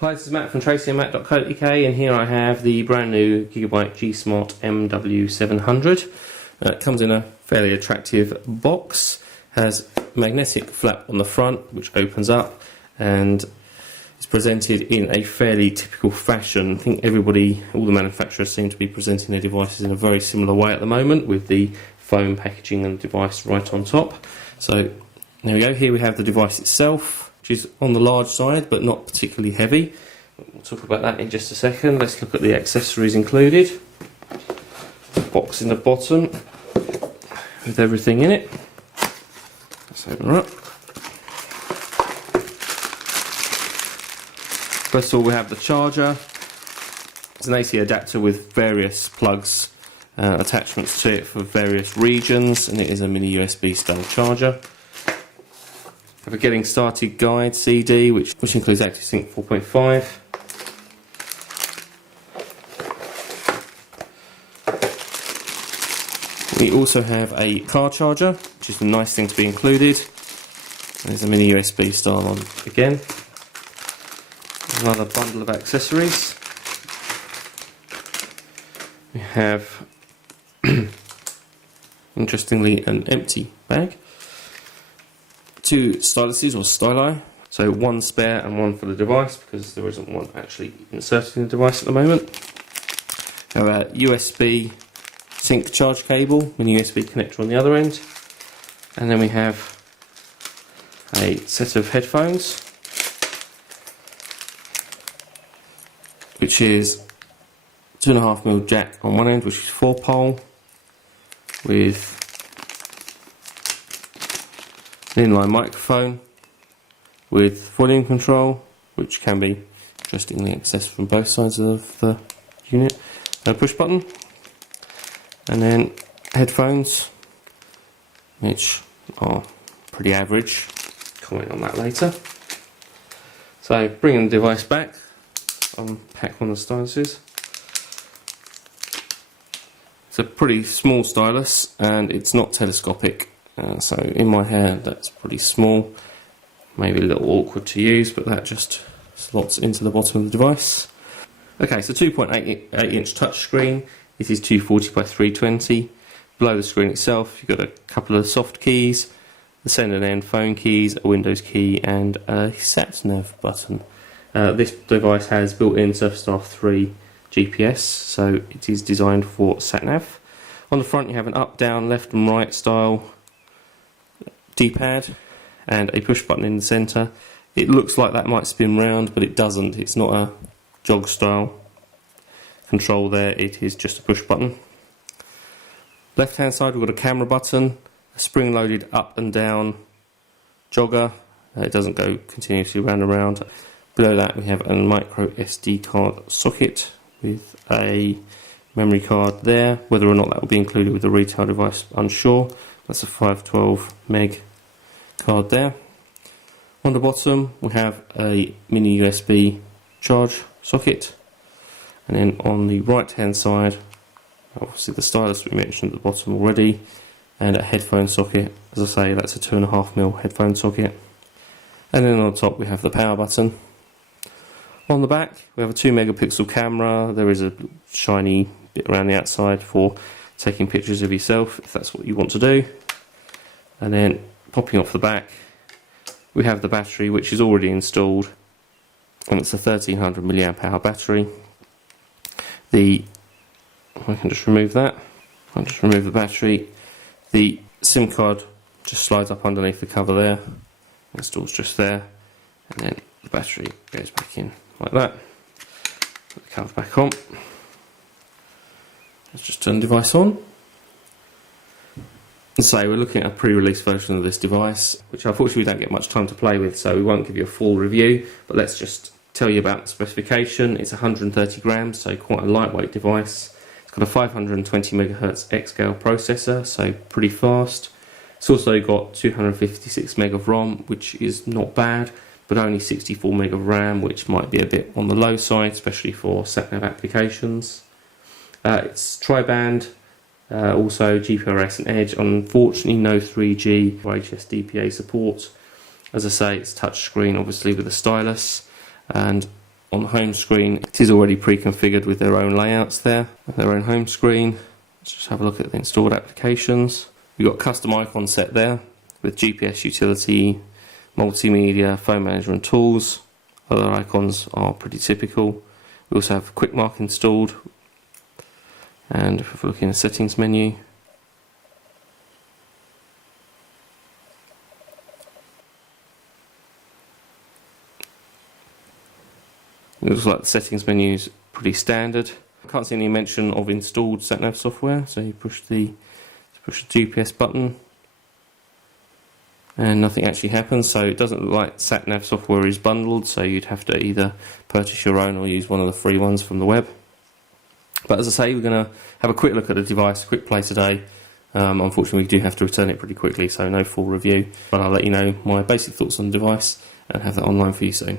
Hi, this is Matt from tracyandmatt.co.uk, and here I have the brand new Gigabyte GSmart MW700. It comes in a fairly attractive box, has a magnetic flap on the front which opens up and is presented in a fairly typical fashion. I think all the manufacturers seem to be presenting their devices in a very similar way at the moment, with the foam packaging and the device right on top. So there we go, here we have the device itself, which is on the large side but not particularly heavy. We'll talk about that in just a second. Let's look at the accessories included. Box in the bottom with everything in it. Let's open her up. First of all, we have the charger. It's an AC adapter with various plugs, attachments to it for various regions, and it is a mini USB style charger. We have a getting started guide CD, which includes ActiveSync 4.5. We also have a car charger, which is a nice thing to be included. There's a mini USB style on again. Another bundle of accessories. We have, interestingly, an empty bag. 2 styluses or styli, so one spare and one for the device because there isn't one actually inserted in the device at the moment. We have a USB sync charge cable, mini USB connector on the other end, and then we have a set of headphones, which is 2.5mm jack on one end, which is 4-pole, with an inline microphone with volume control, which can be interestingly accessed from both sides of the unit, a push button, and then headphones, which are pretty average. Comment on that later. So bringing the device back, unpack one of the styluses. It's a pretty small stylus and it's not telescopic. So in my hand that's pretty small, maybe a little awkward to use, but that just slots into the bottom of the device. Okay, so 2.8 inch touchscreen. It is 240 by 320. Below the screen itself you've got a couple of soft keys, the send and end phone keys, a Windows key and a sat-nav button. This device has built-in Surface 3 GPS, so it is designed for sat-nav. On the front you have an up, down, left and right style D-pad and a push button in the centre. It looks like that might spin round, but it doesn't. It's not a jog style control there, it is just a push button. Left hand side we've got a camera button, a spring loaded up and down jogger. It doesn't go continuously round and round. Below that we have a micro SD card socket with a memory card there. Whether or not that will be included with the retail device, unsure. That's a 512 meg card there. On the bottom we have a mini USB charge socket, and then on the right hand side obviously the stylus we mentioned at the bottom already, and a headphone socket. As I say, that's a 2.5mm headphone socket. And then on top we have the power button. On the back we have a 2-megapixel camera. There is a shiny bit around the outside for taking pictures of yourself if that's what you want to do. And then popping off the back we have the battery, which is already installed, and it's a 1300 mAh battery. I can just remove that. I'll just remove the battery. The SIM card just slides up underneath the cover there, installs just there, and then the battery goes back in like that. Put the cover back on. Let's just turn the device on. And so we're looking at a pre-release version of this device, which unfortunately we don't get much time to play with, so we won't give you a full review, but let's just tell you about the specification. It's 130 grams, so quite a lightweight device. It's got a 520 MHz X-Scale processor, so pretty fast. It's also got 256 meg of ROM, which is not bad, but only 64 meg of RAM, which might be a bit on the low side, especially for sat-nav applications. It's tri-band, also GPRS and Edge. Unfortunately no 3G or HSDPA support. As I say, it's touchscreen obviously with a stylus, and on the home screen, it is already pre-configured with their own layouts there, their own home screen. Let's just have a look at the installed applications. We've got custom icon set there with GPS utility, multimedia, phone management tools. Other icons are pretty typical. We also have quick mark installed, and if we look in the settings menu, it looks like the settings menu is pretty standard. I can't see any mention of installed sat-nav software, so you push the GPS button and nothing actually happens, so it doesn't look like sat-nav software is bundled, so you'd have to either purchase your own or use one of the free ones from the web. But as I say, we're going to have a quick look at the device, a quick play today. Unfortunately, we do have to return it pretty quickly, so no full review, but I'll let you know my basic thoughts on the device and have that online for you soon.